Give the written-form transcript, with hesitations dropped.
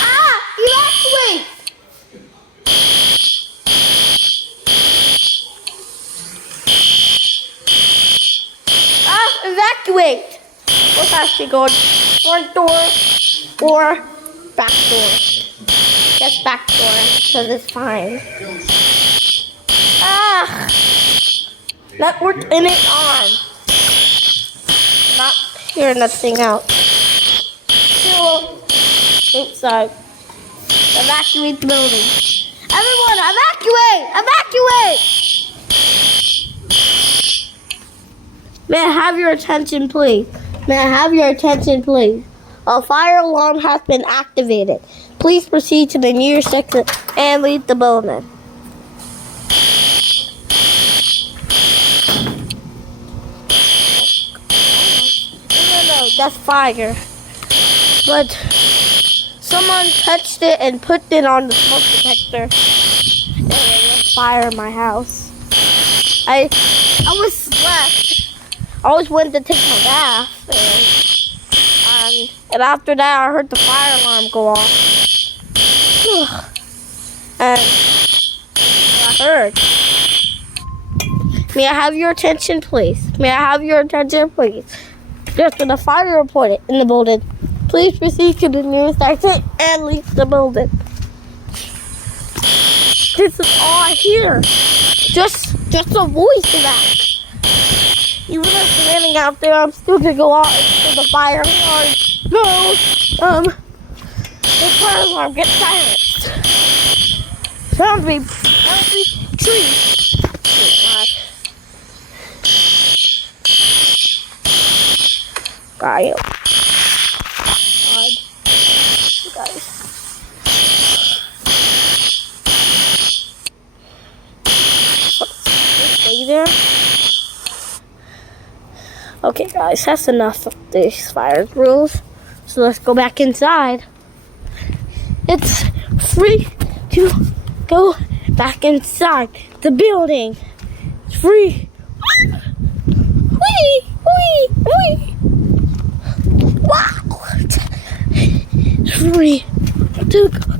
Ah! Evacuate! Ah! Evacuate! What's actually going? Front door or back door? Just back door, because it's fine. Ah! Network in it on. Not hearing nothing out. Still outside. Evacuate the building. Everyone, evacuate! Evacuate! May I have your attention, please? May I have your attention, please? A fire alarm has been activated. Please proceed to the nearest exit and leave the building. No, that's fire. But someone touched it and put it on the smoke detector. And it was fire in my house. I was slept. I always wanted to take my bath. And after that, I heard the fire alarm go off. And I heard. May I have your attention, please? May I have your attention, please? There's been a fire reported in the building. Please proceed to the nearest exit and leave the building. This is all I hear. Just a voice of that. Even if I'm standing out there, I'm still gonna go out until the fire alarm goes. The fire alarm gets silenced. Sounds me trees. God. Guys. Stay there. Okay, guys, that's enough of these fire rules. So let's go back inside. It's free to go back inside the building. It's free. Wee, wee, wee. Wow. It's free to go